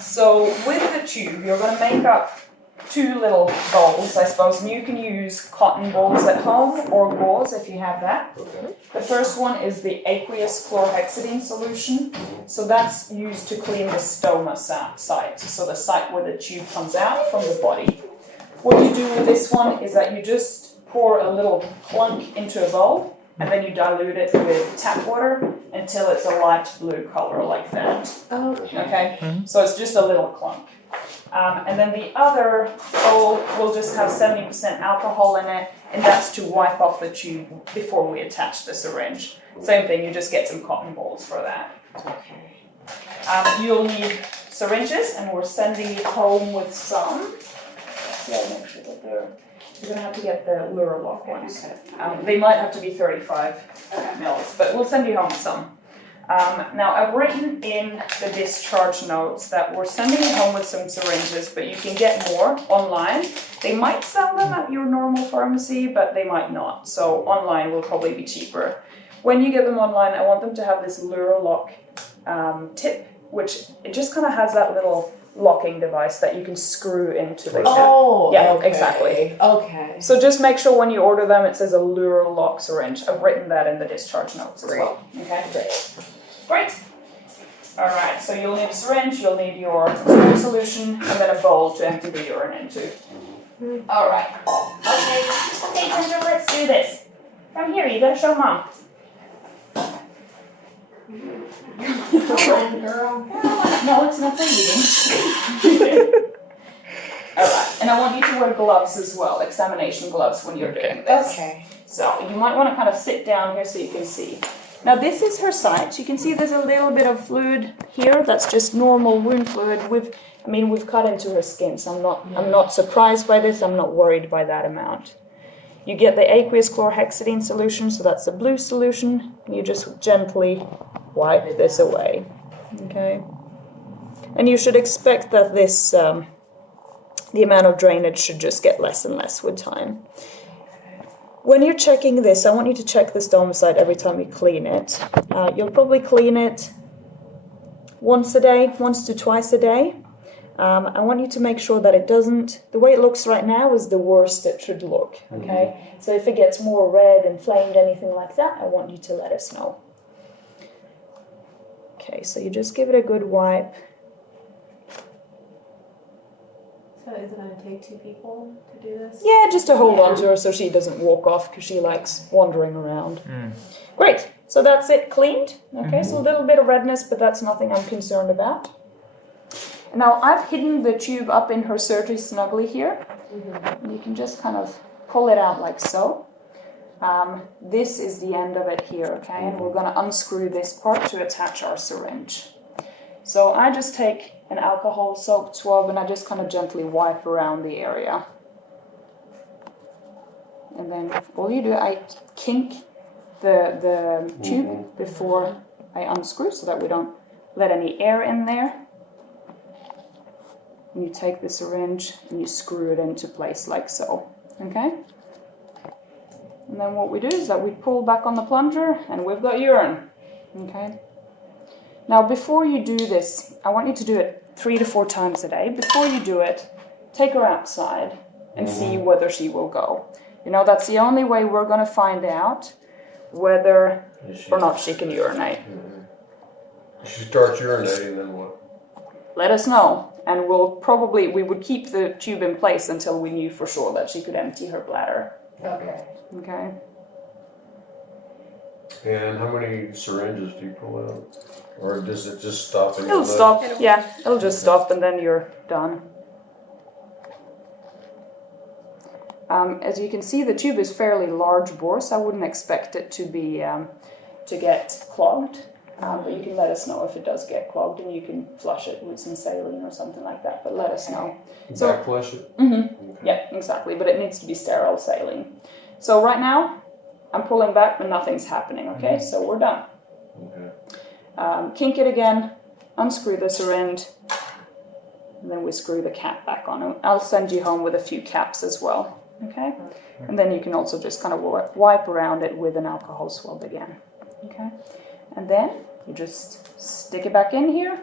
So with the tube, you're going to make up 2 little bowls, I suppose, and you can use cotton balls at home or gauze if you have that. Okay. The first one is the aqueous chlorhexidine solution. So that's used to clean the stoma site, so the site where the tube comes out from the body. What you do with this one is that you just pour a little clunk into a bowl, and then you dilute it with tap water until it's a light blue color like that. Okay? So it's just a little clunk. And then the other bowl will just have 70% alcohol in it, and that's to wipe off the tube before we attach the syringe. Same thing, you just get some cotton balls for that. Okay. You'll need syringes, and we're sending you home with some. Yeah, make sure that you're going to have to get the Luralock ones. They might have to be 35 mils, but we'll send you home with some. Now, I've written in the discharge notes that we're sending you home with some syringes, but you can get more online. They might sell them at your normal pharmacy, but they might not. So online will probably be cheaper. When you get them online, I want them to have this Luralock tip, which it just kind of has that little locking device that you can screw into the cap. Oh, yeah, okay. Exactly. Okay. So just make sure when you order them, it says a Luralock syringe. I've written that in the discharge notes as well. Okay. Great. All right. So you'll need a syringe, you'll need your urine solution, and then a bowl to empty the urine into. All right. Okay, Ginger, let's do this. From here, you gotta show Mom. Come on, girl. No, it's not for eating. Alright, and I want you to wear gloves as well, examination gloves when you're doing this. Okay. So you might want to kind of sit down here so you can see. Now this is her site. You can see there's a little bit of fluid here. That's just normal wound fluid. We've cut into her skin, so I'm not surprised by this. I'm not worried by that amount. You get the aqueous chlorhexidine solution, so that's the blue solution. You just gently wipe this away. Okay. And you should expect that this, the amount of drainage should just get less and less with time. When you're checking this, I want you to check the stoma site every time you clean it. You'll probably clean it once to twice a day. I want you to make sure that it doesn't, the way it looks right now is the worst it should look, okay? So if it gets more red, inflamed, anything like that, I want you to let us know. Okay, so you just give it a good wipe. So is it going to take 2 people to do this? Yeah, just to hold on to her so she doesn't walk off because she likes wandering around. Great, so that's it cleaned. Okay, so a little bit of redness, but that's nothing I'm concerned about. Now I've hidden the tube up in her surgery snugly here. And you can just kind of pull it out like so. This is the end of it here, okay? And we're going to unscrew this part to attach our syringe. So I just take an alcohol-soaked swab and I just kind of gently wipe around the area. And then all you do, I kink the tube before I unscrew so that we don't let any air in there. And you take the syringe and you screw it into place like so, okay? And then what we do is that we pull back on the plunger and we've got urine, okay? Now before you do this, I want you to do it 3 to 4 times a day. Before you do it, take her outside and see whether she will go. You know, that's the only way we're going to find out whether or not she can urinate. If she starts urinating, then what? Let us know. And we would keep the tube in place until we knew for sure that she could empty her bladder. Okay. Okay. And how many syringes do you pull out? Or does it just stop? It'll stop, yeah. It'll just stop and then you're done. As you can see, the tube is fairly large bore, so I wouldn't expect it to be to get clogged. But you can let us know if it does get clogged, and you can flush it with some saline or something like that. But let us know. So Back flush it? Okay. Yeah, exactly. But it needs to be sterile saline. So right now, I'm pulling back, but nothing's happening. Okay, so we're done. Okay. Kink it again, unscrew the syringe, and then we screw the cap back on. I'll send you home with a few caps as well. Okay, and then you can also just kind of wipe around it with an alcohol swab again. Okay. And then you just stick it back in here